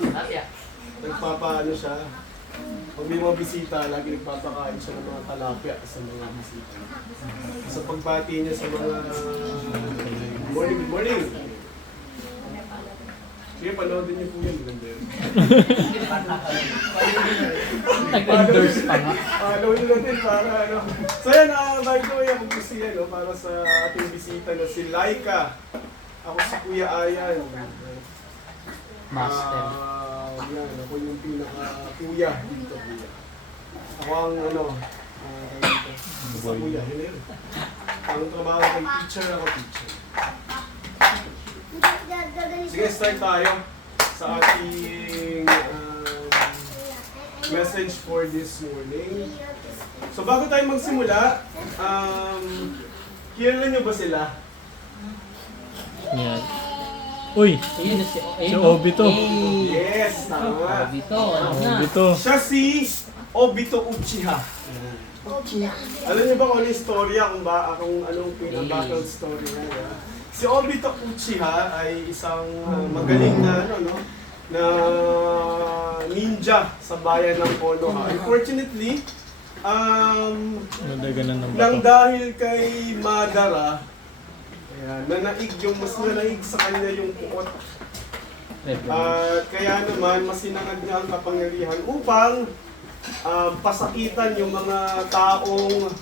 Nagpapaano siya. Pag may mga bisita, lagi nagpapakain siya ng mga talapia sa mga bisita. Sa pagbati niya sa mga good morning. Sige, panoodin niyo po yan. Ganda yun. Nag-endorse pa nga. Follow nyo natin para ano. So yan, by the way, ako gusto yan, no, para sa ating bisita na si Laika. Ako si Kuya Ayan. Master. Yan, ako yung pinaka-kuya dito, kuya. Ako ang ano, sa kuya, yun yun. Ang trabaho kay teacher, ako teacher. Sige, start tayo sa ating message for this morning. So bago tayo magsimula, kilala niyo ba sila? Yan. Uy! Ayun, Si Obito. Yes, tama. Obito, ano na? Obito. Siya si Obito Uchiha. Alam niyo ba kung ano yung storya, kung anong pinaka-background story niya? Si Obito Uchiha ay isang magaling na na ninja sa bayan ng Konoha. Unfortunately, Nadaganan ng nang bato. dahil kay Madara, mas nanaig sa kanya yung puot. At kaya naman, masinangad niya ang kapangyarihan upang pasakitan yung mga taong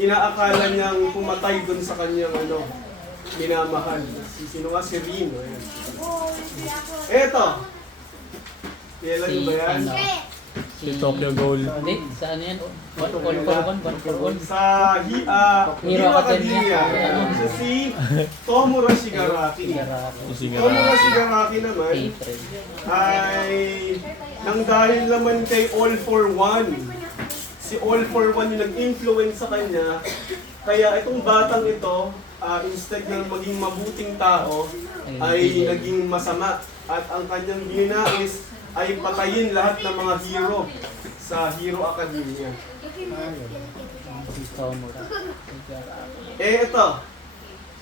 inaakala niyang pumatay dun sa kanyang minamahal. Sino nga? Si Rino. Eto! Kailan niyo ba yan? Si Tokyo Ghoul. Hindi, sa ano yan? One for one. Sa Hero Academia. Siya si Tomura Shigaraki. Tomura Shigaraki naman ay nang dahil naman kay All for One. Si All for One yung nag-influence sa kanya. Kaya itong batang ito, instead na maging mabuting tao, ay naging masama. At ang kanyang ginais ay patayin lahat ng mga hero sa Hero Academia. Si Tomura. Ito.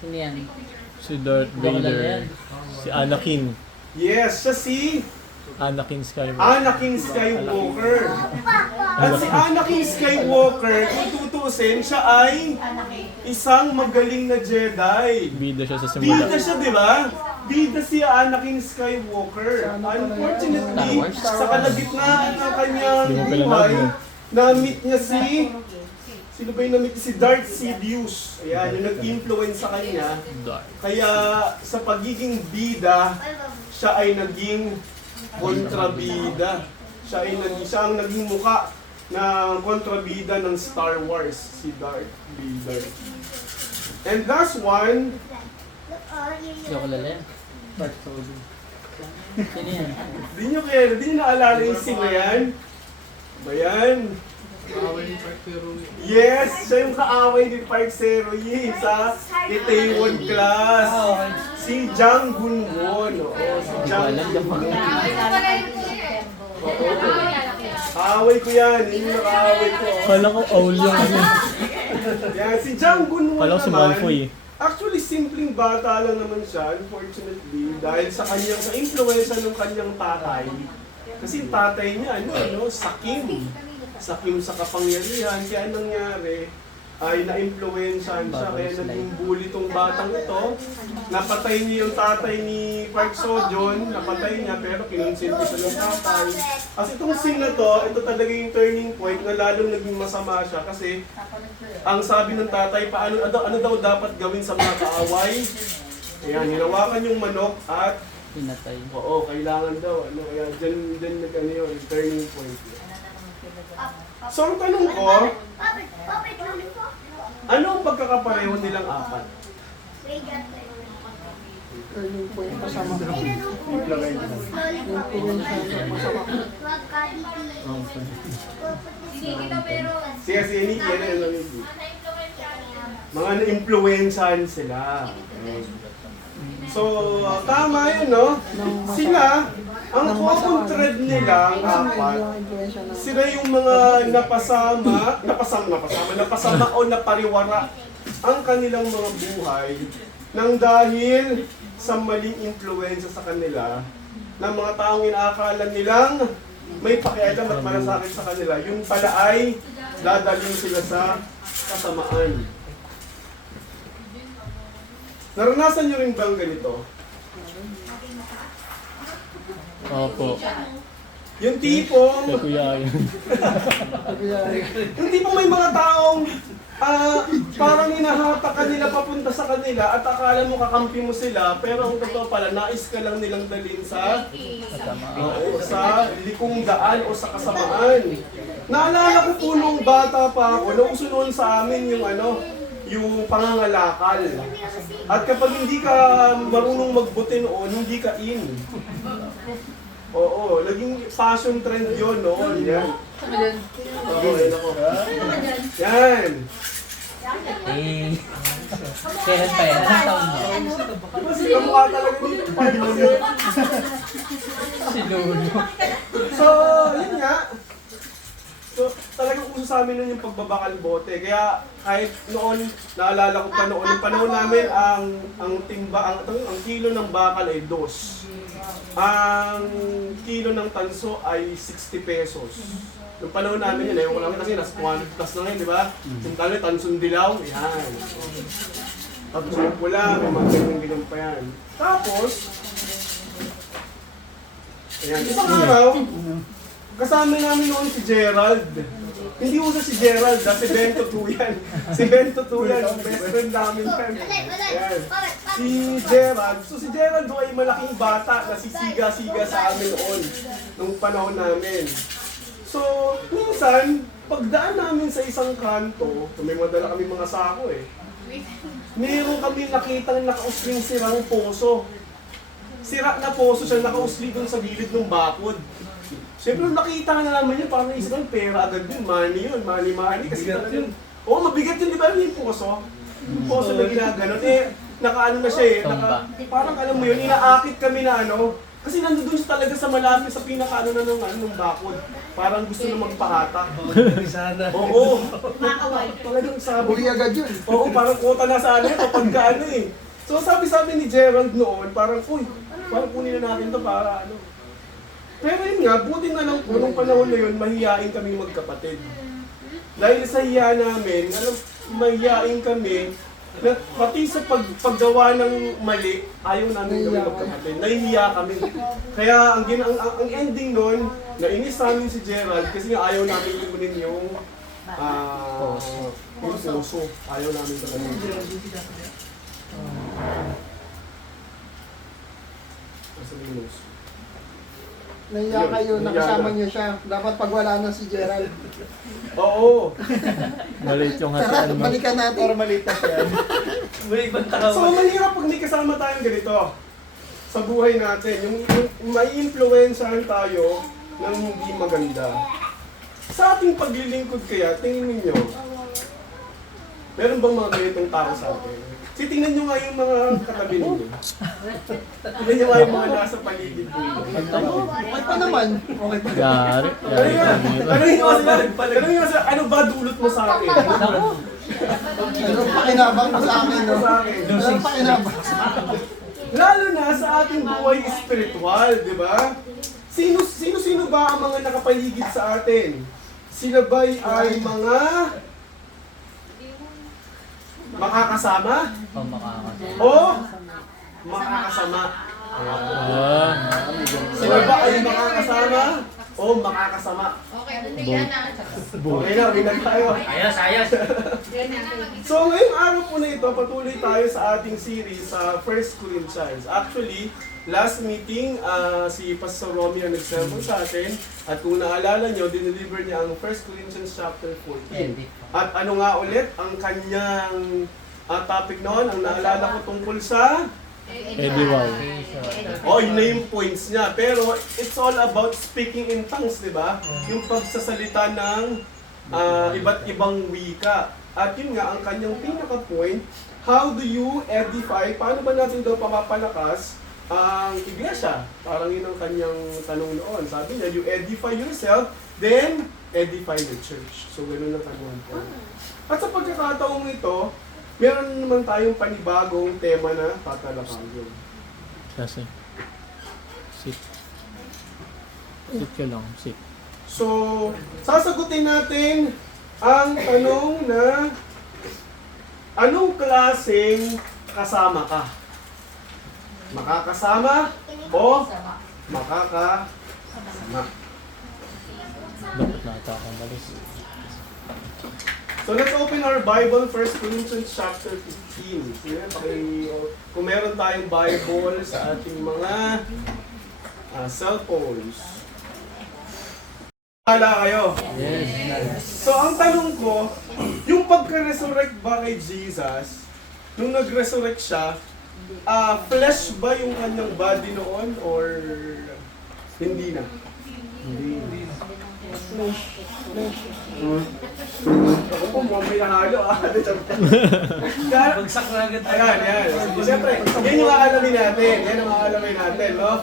Sino yan? Si Darth Joke lang Vader. yan. Si Anakin. Yes, siya si Anakin Skywalker. Anakin Skywalker. At si Anakin Skywalker, kung tutusin, siya ay isang magaling na Jedi. Bida siya sa simula. Bida siya, di ba? Bida si Anakin Skywalker. Unfortunately, sa kalagitnaan ng kanyang Hindi mo pala buhay, no? na-meet niya sino ba yung na-meet? Si Darth Sidious. Ayan, yung nag-influence sa kanya. Darth. Kaya sa pagiging bida, siya ay naging kontrabida. Siya ang naging muka ng kontrabida ng Star Wars, si Darth Vader. And last one, Joke lang yan. Sino yan? di nyo naalala yung scene na yan? Ba yan? Yes! Siya yung kaaway ni Park Sero-yi sa Itaewon class. Si Jang Gun-won. Si Jang Gun-won. Kaaway ko yan. Yun yung nakaaway ko. Kala ko Owl yung ano. Yan, si Jang Gun-won Kala ko si Malfoy. Actually, simpleng bata lang naman siya, unfortunately, dahil sa influensya ng kanyang tatay. Kasi yung tatay niya, sakim sa kapangyarihan, kaya nangyari, ay na-influensyahan siya, kaya naging bully tong batang ito. Napatay niya yung tatay ni Park Seo-joon, napatay niya, pero kinonsinti siya ng tatay. Kasi itong scene na to, ito talaga yung turning point na lalong naging masama siya kasi ang sabi ng tatay, ano daw dapat gawin sa mga kaaway? Ayan, hinawakan yung manok at Pinatay. oo, kailangan daw. Kaya dyan yung turning point. So ang tanong ko, ano ang pagkakapareho nilang apat? Turning point kasama ko. Sige, Nikki, ano Nikki? Mga na-influensyahan sila. So, tama yun, no? Sila, ang common thread nila, ang apat, sila yung mga napasama o napariwara ang kanilang mga buhay nang dahil sa maling influensya sa kanila ng mga taong inaakala nilang may pakialam at malasakit sa kanila, yung pala ay dadalhin sila sa kasamaan. Naranasan nyo rin bang ganito? Opo. Yung tipong, Kay Kuya Ayon. yung tipong may mga taong parang hinahatak ka nila papunta sa kanila at akala mo kakampi mo sila, pero ang totoo pala, nais ka lang nilang dalhin sa sa likong daan o sa kasamaan. Naalala ko po nung bata pa ako, nauso noon sa amin yung pangangalakal. At kapag hindi ka marunong magbuti noon, hindi ka in. Oo, naging fashion trend yun noon. Yan. Oo, yan ako. Yan. Eh. Kailan pa yan? Anong taon mo? Diba sila mukha talaga dito? Si Lolo. So, yun nga. So, talagang uso sa amin nun yung pagbabakal bote. Kaya kahit noon, naalala ko pa noon, yung panahon namin, ang kilo ng bakal ay 2. Ang kilo ng tanso ay 60 pesos. Yung panahon namin yun, ayaw ko namin kasi nasa 200 plus na ngayon, di ba? Yung talo, tansong dilaw, yan. Tapos yung pula, may mga ganyan pa yan. Tapos, ayan, isang araw, kasama namin noon si Gerald. Hindi uso si Gerald, si Bento 2 yan. Si Bento 2 yan, best friend namin yan. Ayan. Si Gerald, so si Gerald ay malaking bata na sisiga-siga sa amin noon, nung panahon namin. So, minsan, pagdaan namin sa isang kanto, may madala kami mga sako meron kami nakitang nakausling sirang poso. Sira na poso siya, nakausli doon sa gilid ng bakod. Siyempre, nung nakita na naman yun, parang naisip ng pera agad yun, money. Kasi talagang, mabigat yun, di ba yung poso? Yung poso na ginaganon, nakaano na siya parang alam mo yun, inaakit kami na kasi nandun siya talaga sa malapit sa pinakaano na ng bakod. Parang gusto na magpahatak. Oo. Talagang sabi. Uli agad yun. Oo, parang kota na sa kapag ka So sabi ni Gerald noon, parang parang kunin na natin to para Pero yun nga, buti na lang po, nung panahon na yun, mahihain kami magkapatid. Dahil sa hiya namin, mahihain kami, na pati sa paggawa ng mali, ayaw namin kami magkapatid. Nahihiya kami. Kaya ang ending nun, nainis namin si Gerald kasi nga ayaw namin imunin yung poso. Ayaw namin talaga. Nahiya kayo, nakasama niyo siya. Dapat pag wala na si Gerald. Oo. Maliit yung Tara, hatian mo. balikan natin. Maliit na siya. May ibang tao. So mahirap pag may kasama tayong ganito sa buhay natin. Yung may influensyahan tayo ng hindi maganda. Sa ating paglilingkod kaya, tingin ninyo, meron bang mga ganitong tao sa atin? Tingnan nyo nga yung mga katabi ninyo. Tingnan nyo nga yung mga nasa paligid ninyo. Okay pa naman. Okay pa. Gari. Tanungin nyo sila, ano ba dulot mo sa akin? Anong pakinabang mo sa akin, no? Sa akin. Anong pakinabang? Lalo na sa ating buhay spiritual, di ba? Sino ba ang mga nakapaligid sa atin? Sila ba'y ay mga makakasama? O makakasama? Sila ba ay makakasama? O makakasama? Okay na tayo. Ayos. So ngayong araw po na ito, patuloy tayo sa ating series sa 1 Corinthians. Actually, last meeting, si Pastor Romy ang nag-sermon sa atin. At kung naalala nyo, dineliver niya ang 1 Corinthians chapter 14. At ano nga ulit, ang kanyang topic noon, ang naalala ko tungkol sa Eddie Wow. yun na yung points niya. Pero it's all about speaking in tongues, di ba? Yung pagsasalita ng iba't ibang wika. At yun nga, ang kanyang pinaka-point, how do you edify, paano ba natin daw papapalakas ang iglesia? Parang yun ang kanyang tanong noon. Sabi niya, you edify yourself, then edify the church. So, ganun ang kanyang point. At sa pagkakataong ito, meron naman tayong panibagong tema na tatalakayin. Kasi. Sit. Sit ka lang, sit. So, sasagutin natin ang tanong na anong klaseng kasama ka? Makakasama o makakasama? Dapat nata akong malis. So let's open our Bible, 1 Corinthians chapter 15. Kung meron tayong Bible sa ating mga cellphones. Wala kayo. Yes. So ang tanong ko, yung pagka-resurrect ba kay Jesus, nung nag-resurrect siya, flesh ba yung kanyang body noon or hindi na? Hindi. Ako po, may nahalo Bagsak na agad. Ayan. Siyempre, yan yung aalamin natin. Yan ang aalamin natin, no?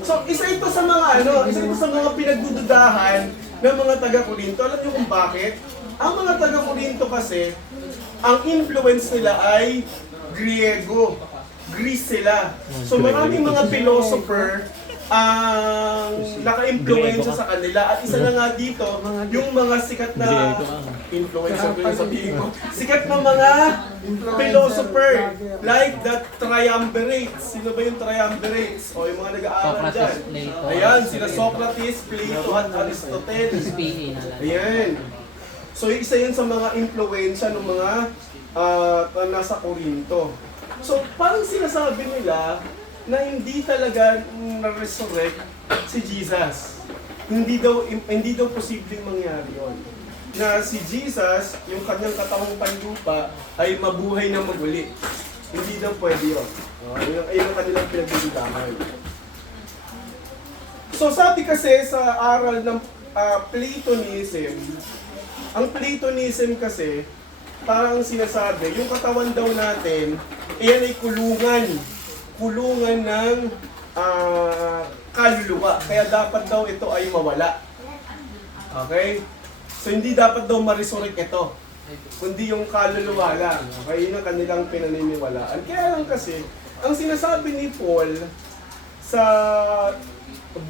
So, isa ito sa mga pinagdududahan ng mga taga-Korinto. Alam niyo kung bakit? Ang mga taga-Korinto kasi, ang influence nila ay Griego. Greece sila. So, maraming mga philosopher ang naka-influensya sa kanila. At isa na nga dito, yung mga sikat na influencer ko yung sabihin ko. Sikat na mga philosopher like the triumvirates. Sino ba yung triumvirates? O yung mga nag-aaral dyan. Ayan, sila Socrates, Plato at Aristotle. Ayan. So isa yun sa mga influensya ng mga nasa Korinto. So parang sinasabi nila na hindi talaga na-resurrect si Jesus. Hindi daw posibleng mangyari yon. Na si Jesus, yung kanyang katawang panlupa, ay mabuhay na maguli. Hindi daw pwede yun. Ayun ang kanilang pinagbibigahan. So sabi kasi sa aral ng Platonism, ang Platonism kasi, parang sinasabi, yung katawan daw natin, iyan ay kulungan ng kaluluwa. Kaya dapat daw ito ay mawala. Okay? So hindi dapat daw ma-resurrect ito. Kundi yung kaluluwa lang. Okay? Yun ang kanilang pinaniniwalaan. Kaya lang kasi, ang sinasabi ni Paul sa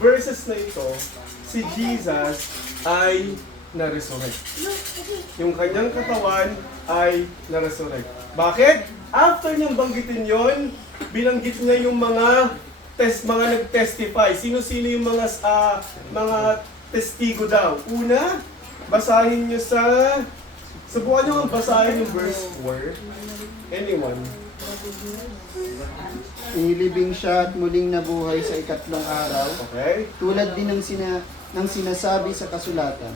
verses na ito, si Jesus ay na-resurrect. Yung kanyang katawan ay na-resurrect. Bakit? After niyang banggitin yon, binanggit niya yung mga nag-testify. Sino-sino yung mga testigo daw? Una, basahin niyo subukan niyo basahin yung verse 4. Anyone? Inilibing siya at muling nabuhay sa ikatlong araw. Okay. Tulad din ng sinasabi sa kasulatan.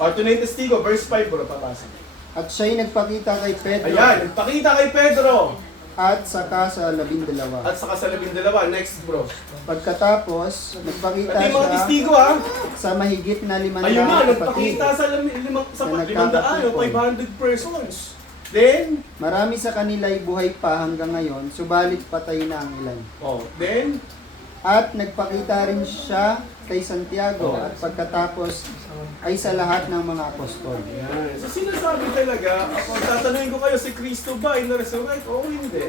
Ito na yung testigo, verse 5 bro, papasok. At siya'y nagpakita kay Pedro. Ayan, nagpakita kay Pedro. At saka sa 12. At saka sa 12. Next bro. Pagkatapos, nagpakita Pati mga siya testigo sa mahigit na 500 Ayun na, kapatid. nagpakita sa 500 nagkakatipon. 500 persons. Then, Marami sa kanila ay buhay pa hanggang ngayon, subalit patay na ang ilan. then, At nagpakita rin siya kay Santiago at pagkatapos ay sa lahat ng mga apostol. yan. So sinasabi talaga, kung tatanungin ko kayo, si Kristo ba ay na-resurrect? Oo, hindi.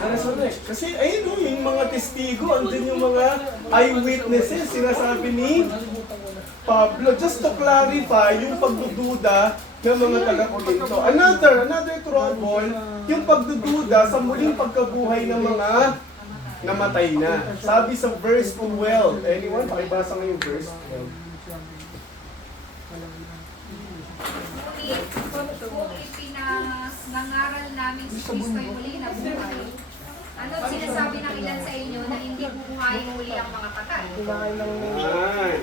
Na-resurrect. Kasi ayun yung mga testigo, andun yung mga eyewitnesses, sinasabi ni Pablo. Just to clarify, yung pagdududa ng mga taga-Korinto. Another trouble, yung pagdududa sa muling pagkabuhay ng mga namatay na. Sabi sa verse 12. Anyone? Pakibasa nga yung verse 12. Kung ipinangaral namin si Kristo ay muli na buhay, ano't sinasabi ng ilan sa inyo na hindi buhay muli ang mga patay? Ay.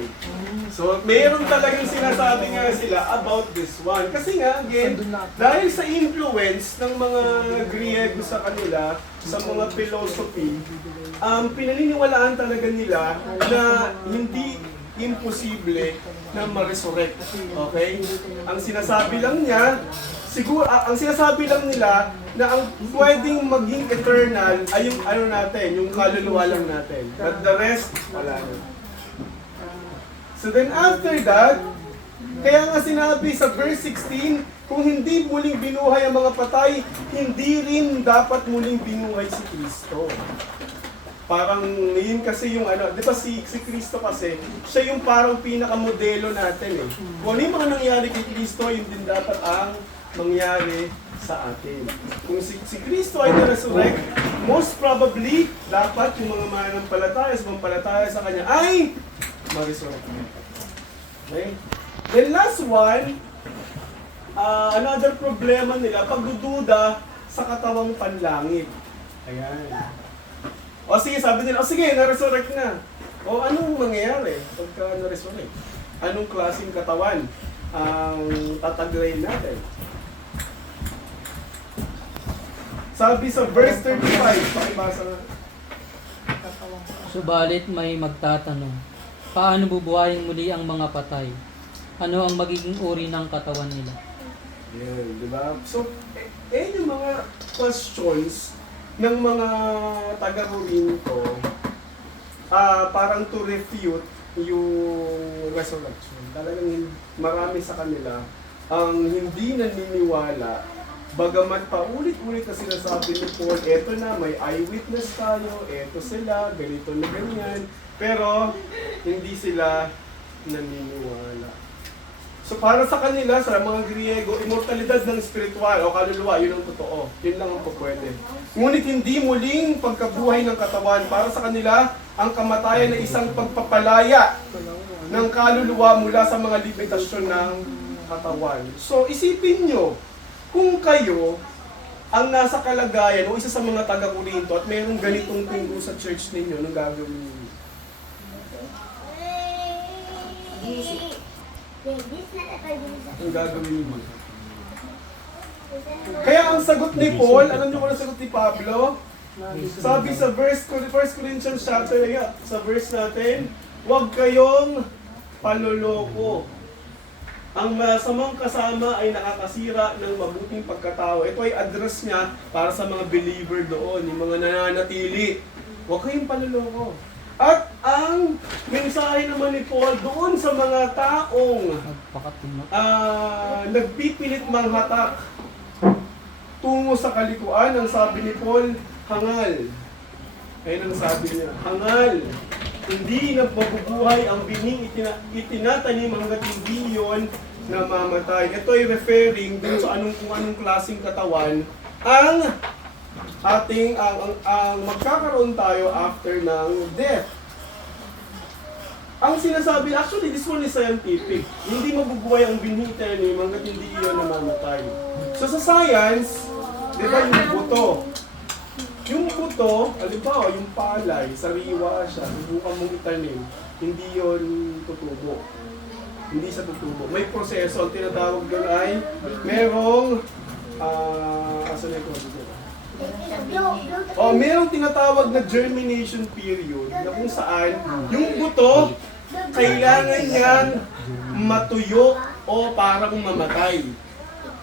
So, mayroon talagang sinasabi nga sila about this one. Kasi nga, again, dahil sa influence ng mga Griego sa kanila, sa mga philosophy, pinaniniwalaan talaga nila na hindi imposible na ma-resurrect. Okay? Ang sinasabi lang niya, siguro, ang sinasabi lang nila na ang pwedeng maging eternal ay yung yung kaluluwa lang natin. But the rest, wala na. So then after that, kaya nga sinabi sa verse 16, kung hindi muling binuhay ang mga patay, hindi rin dapat muling binuhay si Kristo. Parang yun kasi yung ano, di ba si Kristo kasi, siya yung parang pinakamodelo natin eh. Kung ano yung mga nangyari kay Kristo, yun din dapat ang mangyari sa atin. Kung si Kristo ay na-resurrect, most probably, dapat yung mga sumampalataya sa Kanya ay ma-resurrect. Okay? Then last one, another problema nila, pagdududa sa katawang panlangit. Ayan. O sige, sabi nila, o sige, na-resurrect na. O anong mangyayari pagka na-resurrect? Anong klaseng katawan ang tataglayin natin? Sabi sa verse 35, pakibasa na. Subalit may magtatanong, paano bubuhayin muli ang mga patay? Ano ang magiging uri ng katawan nila? Yan, di ba? So, yung mga questions ng mga taga-Corinto, parang to refute yung resurrection. Talagang marami sa kanila ang hindi naniniwala, bagamat paulit-ulit na sinasabi ni Paul, eto na, may eyewitness tayo, eto sila, ganito na ganyan, pero hindi sila naniniwala. So para sa kanila, sa mga Griego, immortalidad ng spiritual o kaluluwa, yun ang totoo. Yun lang ang pupwede. Ngunit hindi muling pagkabuhay ng katawan. Para sa kanila, ang kamatayan ay isang pagpapalaya ng kaluluwa mula sa mga limitasyon ng katawan. So isipin nyo, kung kayo ang nasa kalagayan o isa sa mga taga-Corinto at mayroong ganitong tungkol sa church ninyo, anong gagawin ninyo? Ang gagawin mo. Kaya ang sagot ni Paul, alam niyo kung ang sagot ni Pablo? Sabi sa verse 1 Corinthians chapter, sa verse natin, huwag kayong paloloko. Ang masamang kasama ay nakakasira ng mabuting pagkatao. Ito ay address niya para sa mga believer doon, yung mga nananatili. Huwag kayong paloloko. At ang mensahe naman ni Paul doon sa mga taong nagpipilit manghatak tungo sa kalikuan, ang sabi ni Paul, hangal. Ayun ang sabi niya, hangal. Hindi na mabubuhay ang bining itinatanim hanggat hindi yun namamatay. Ito ay referring dun sa kung anong klaseng katawan ang ating ang magkakaroon tayo after ng death. Ang sinasabi, actually this one is scientific. Hindi mabubuhay ang binhi itanim hanggat hindi iyon namamatay. So sa science, di ba yung buto? Yung buto, halimbawa yung palay, sariwa siya, subukan mong itanim, hindi yon tutubo. Hindi siya tutubo. May proseso, ang tinatawag doon ay merong asan na ito? Merong tinatawag na germination period na kung saan yung buto kailangan niyang matuyo o parang mamatay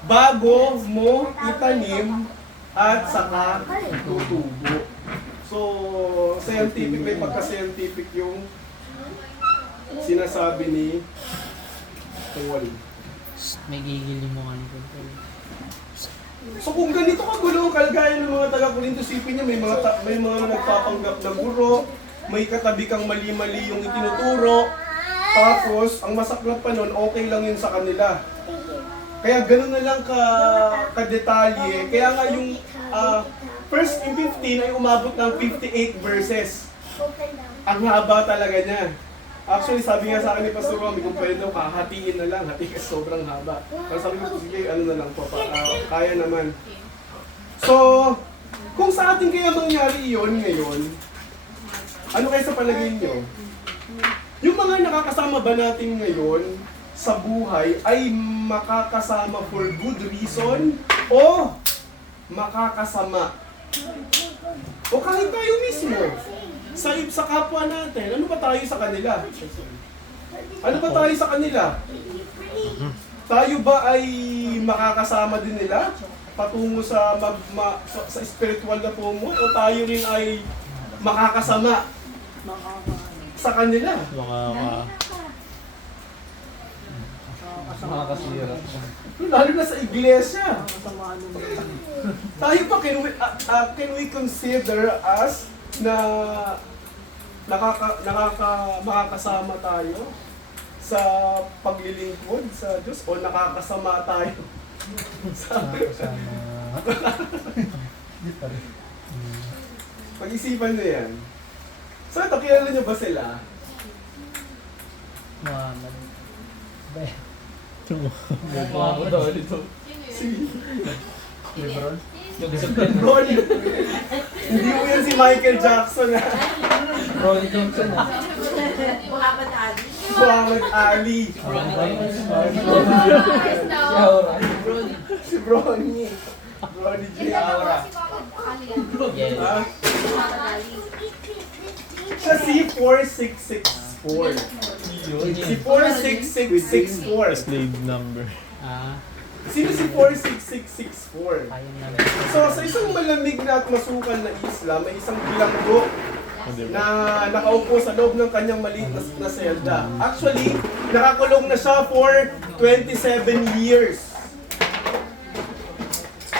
bago mo itanim at saka tutubo. So, scientific, may pagka-scientific yung sinasabi ni Paul. May gigili mo nga nito. So kung ganito kagulo ang kalagayan ng mga taga-Corinto, isipin niya may mga nagpapanggap na guro, may katabi kang mali-mali yung itinuturo, tapos ang masaklap pa nun, okay lang yun sa kanila. Kaya gano'n na lang ka-detalye. Kaya nga yung first in 15 ay umabot ng 58 verses. Ang haba talaga niya. Actually, sabi nga sa akin ni Pastor Romy, kung pwede daw hahatiin na lang, hati kasi sobrang haba. Pero sabi ko, sige, ano na lang po, kaya naman. So, kung sa atin kaya mangyari iyon ngayon, ano kayo sa palagay nyo? Yung mga nakakasama ba natin ngayon sa buhay ay makakasama for good reason o makakasama? O kahit tayo mismo? Sa kapwa natin, ano ba tayo sa kanila? Ano ba tayo sa kanila? Tayo ba ay makakasama din nila patungo sa spiritual na pumo o tayo rin ay makakasama sa kanila? Makakasira. Lalo na sa iglesia. Tayo pa can we consider as na makakasama tayo sa paglilingkod sa Diyos o nakakasama tayo sa pag-isipan nyo yan. So, kilala nyo ba sila? Muhammad. Si Lebron? Ron. Hindi mo yan si Michael Jackson, ha? Ronnie Johnson ah. Muhammad Ali. Si Bronny. Bronny J. Aura. Yes. Ha? Siya si 4664. Si 46664. Slave number. Ah, Sino si 46664? ayun na. So, sa isang malamig na at masukal na isla, may isang bilanggo na nakaupo sa loob ng kanyang maliit na selda. Actually, nakakulong na siya for 27 years.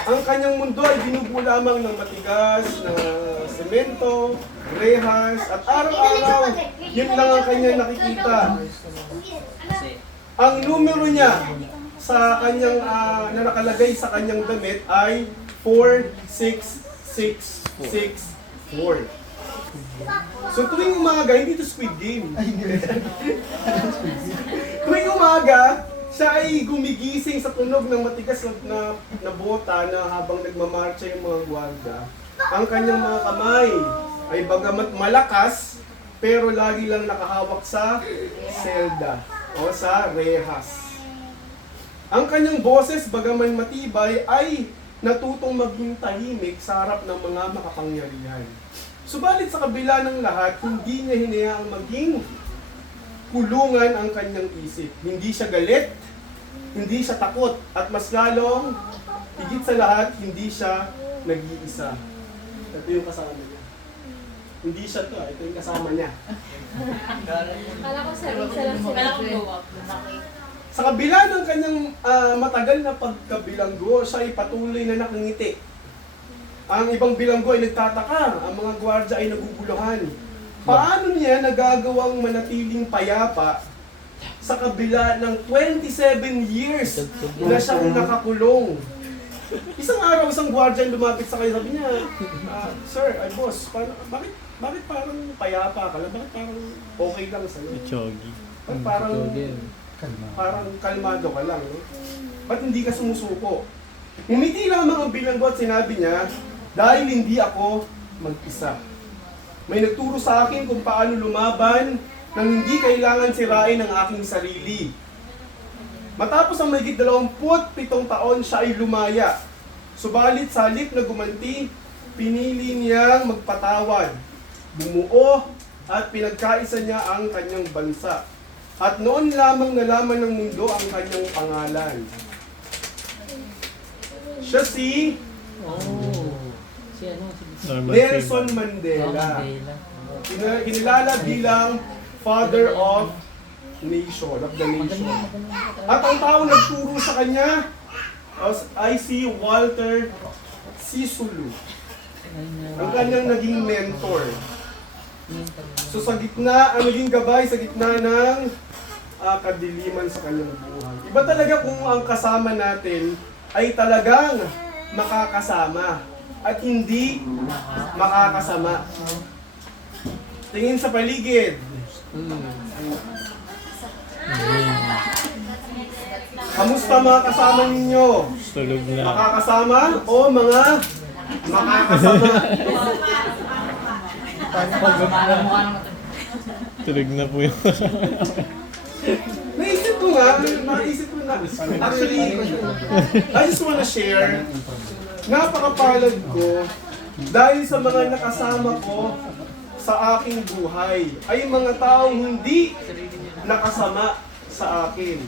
Ang kanyang mundo ay binubuo lamang ng matigas, na semento, rehas, at araw-araw, yun lang ang kanyang nakikita. Ang numero niya sa kanyang na nakalagay sa kanyang damit ay 46664. So tuwing umaga, hindi ito Squid Game. Tuwing umaga, siya ay gumigising sa tunog ng matigas na bota na habang nagmamarcha yung mga gwarda. Ang kanyang mga kamay ay bagamat malakas, pero lagi lang nakahawak sa selda o sa rehas. Ang kanyang boses, bagaman matibay, ay natutong maging tahimik sa harap ng mga makapangyarihan. Subalit sa kabila ng lahat, hindi niya hinayaang maging kulungan ang kanyang isip. Hindi siya galit, hindi siya takot, at mas lalong, higit sa lahat, hindi siya nag-iisa. Ito yung kasama niya. Hindi siya to, ito yung kasama niya. Kala ko sarili lang sila. Sa kabila ng kanyang matagal na pagkabilanggo, siya ay patuloy na nakangiti. Ang ibang bilanggo ay nagtataka, ang mga gwardya ay naguguluhan. Paano niya nagagawang manatiling payapa sa kabila ng 27 years na siyang nakakulong? Isang araw, isang gwardya ay lumapit sa kanya, sabi niya, Sir, ay boss, bakit parang payapa ka lang? Bakit parang okay lang sa'yo? Chogi. Parang kalmado ka lang, no? Ba't hindi ka sumusuko? Umiti lamang ang bilanggo at sinabi niya, dahil hindi ako mag-isa. May nagturo sa akin kung paano lumaban nang hindi kailangan sirain ang aking sarili. Matapos ang mahigit 27 taon, siya ay lumaya. Subalit sa halip na gumanti, pinili niyang magpatawad, bumuo at pinagkaisa niya ang kanyang bansa. At noon lamang nalaman ng mundo ang kanyang pangalan. Siya si Si ano? Si Nelson Mandela. Kinilala bilang Father of Nation, of the Nation. At ang taong nagturo sa kanya ay si Walter Sisulu, ang kanyang naging mentor. So sa gitna, ang naging gabay sa gitna ng kadiliman sa kanyang buhay. Iba talaga kung ang kasama natin ay talagang makakasama at hindi makakasama. Tingin sa paligid. Kamusta mga kasama ninyo? Tulog na. Makakasama o mga makakasama? Tulog na po yun. Naisip ko na. Actually, I just wanna share, napakapalad ko dahil sa mga nakasama ko sa aking buhay ay mga taong hindi nakasama sa akin.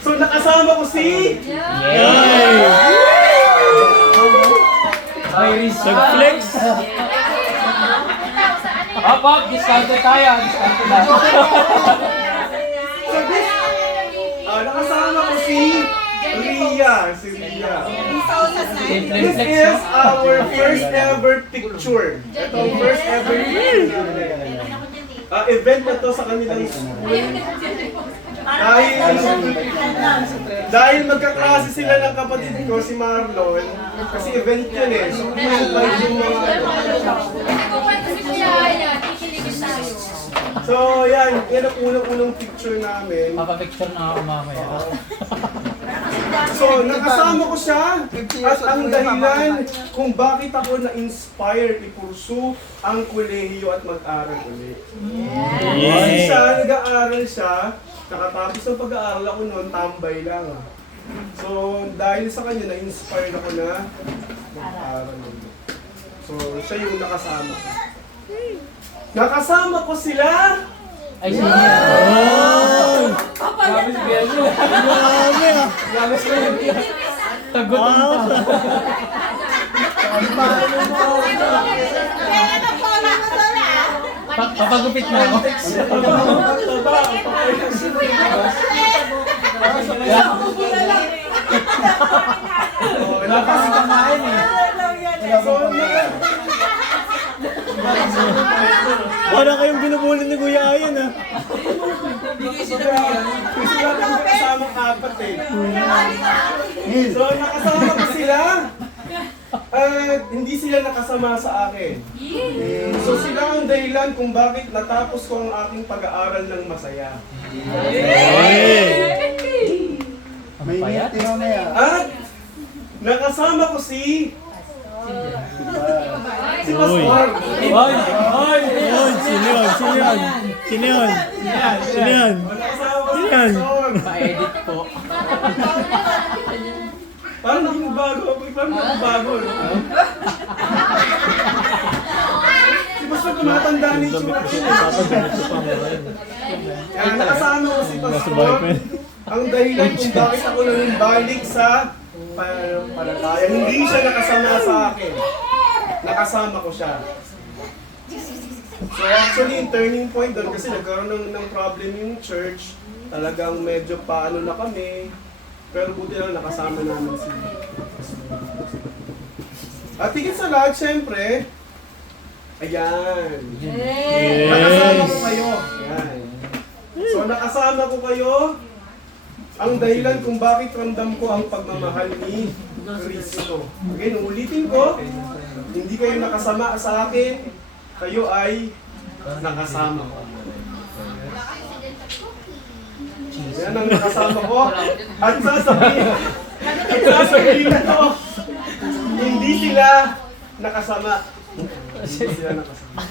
So nakasama ko si... Nag-flex! Hop, discounted tayo. Discounted na. Nakasama ko si Ria. Si Ria. This is our first ever picture. Ito ang first ever picture namin. Event na to sa kanilang school. Dahil magkaklase sila ng kapatid ko, si Marlon, kasi event yun eh. So, invite yung mga So, yan ang unang-unang picture namin. Papapicture na ako mamaya. So, nakasama ko siya at ang dahilan kung bakit ako na-inspire i-pursue ang kolehiyo at mag-aral ulit. Kasi siya, nag-aaral siya, nakatapos ng pag-aaral ako noon, tambay lang. So, dahil sa kanya, na-inspire ako na mag-aaral ulit. So, siya yung nakasama ko. Nakasama ko sila! Ay, sige. Grabe ah. Tagot ang papagupit na ako. Wala pa si kamain eh. Wala kayong binubulin ni Kuya Ayan ah. Kasi lang ang kasamang apat eh. So nakasama ko sila. Hindi sila nakasama sa akin. So sila ang dahilan kung bakit natapos ko ang aking pag-aaral ng masaya. May meeting mamaya. At nakasama ko si Pastor. Oy! Sino yun? Sino yun? Sino yun? Sino yun? Nakasama ko si Yan. Pastor. Pa-edit po. Parang hindi mo bago. Parang hindi mo bago. No? Si Pastor tumatanda ni Chua. Yan, nakasama ko si Pastor. Ang dahilan kung bakit ako nangimbalik sa palataya. Hindi siya nakasama sa akin. Nakasama ko siya. So actually, yung turning point doon kasi nagkaroon ng problem yung church. Talagang medyo paano na kami. Pero buti lang nakasama namin si At higit sa lahat, syempre, ayan. Nakasama ko kayo. Ayan. So nakasama ko kayo. Ang dahilan kung bakit ramdam ko ang pagmamahal ni Kristo. Okay, ulitin ko, hindi kayo nakasama sa akin, kayo ay nakasama ko. Yan ang nakasama ko. At sasabihin ko, hindi sila nakasama. Hindi sila nakasama.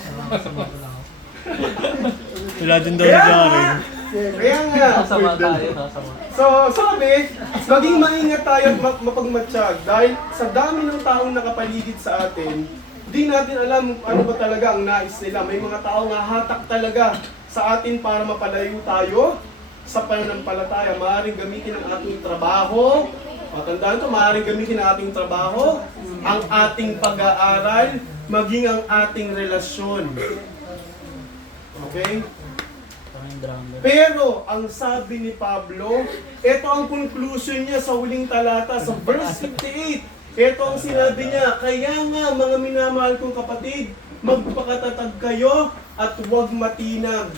Wala din daw nag-aaral. Kaya nga. Sasama tayo, sasama. So, sabi, maging maingat tayo at mapagmatsyag dahil sa dami ng taong nakapaligid sa atin, di natin alam ano ba talaga ang nais nila. May mga taong hahatak talaga sa atin para mapalayo tayo sa pananampalataya. Maaaring gamitin ang ating trabaho. Tandaan ito, maaaring gamitin ang ating trabaho, ang ating pag-aaral, maging ang ating relasyon. Okay? Pero, ang sabi ni Pablo, ito ang conclusion niya sa huling talata, sa verse 58. Ito ang sinabi niya, kaya nga mga minamahal kong kapatid, magpakatatag kayo at huwag matinag.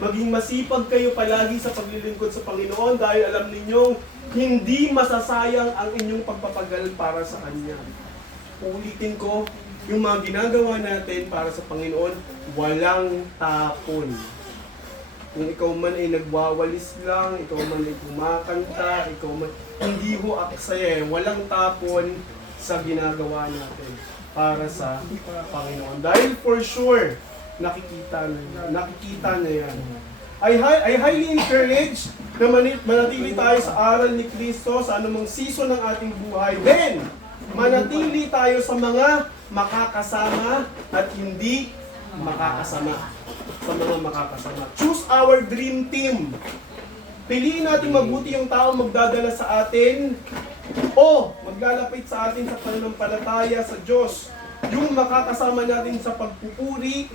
Maging masipag kayo palagi sa paglilingkod sa Panginoon dahil alam ninyong hindi masasayang ang inyong pagpapagal para sa Kanya. Ulitin ko, yung mga ginagawa natin para sa Panginoon, walang tapon. Kung ikaw man ay nagwawalis lang, ikaw man ay kumakanta, ikaw man, hindi ho aksaya eh. Walang tapon sa ginagawa natin para sa Panginoon. Dahil for sure, nakikita na yan. I highly encourage na manatili tayo sa aral ni Kristo sa anumang season ng ating buhay. Then, manatili tayo sa mga makakasama at hindi makakasama. Sa mga makakasama. Choose our dream team. Piliin natin mabuti yung tao magdadala sa atin o maglalapit sa atin sa pananampalataya sa Diyos. Yung makakasama natin sa pagpupuri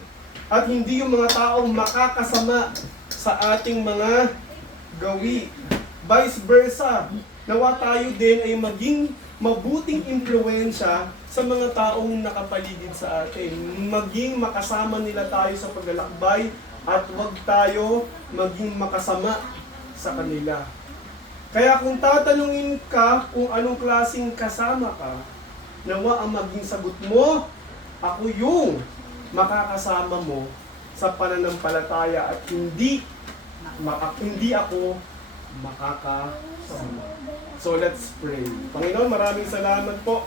at hindi yung mga taong makakasama sa ating mga gawi. Vice versa, nawa tayo din ay maging mabuting impluensya sa mga taong nakapaligid sa atin. Maging makasama nila tayo sa paglalakbay at huwag tayo maging makasama sa kanila. Kaya kung tatanungin ka kung anong klaseng kasama ka, nawa ang maging sagot mo, ako yung makakasama mo sa pananampalataya at hindi ako makakasama. So let's pray. Panginoon, maraming salamat po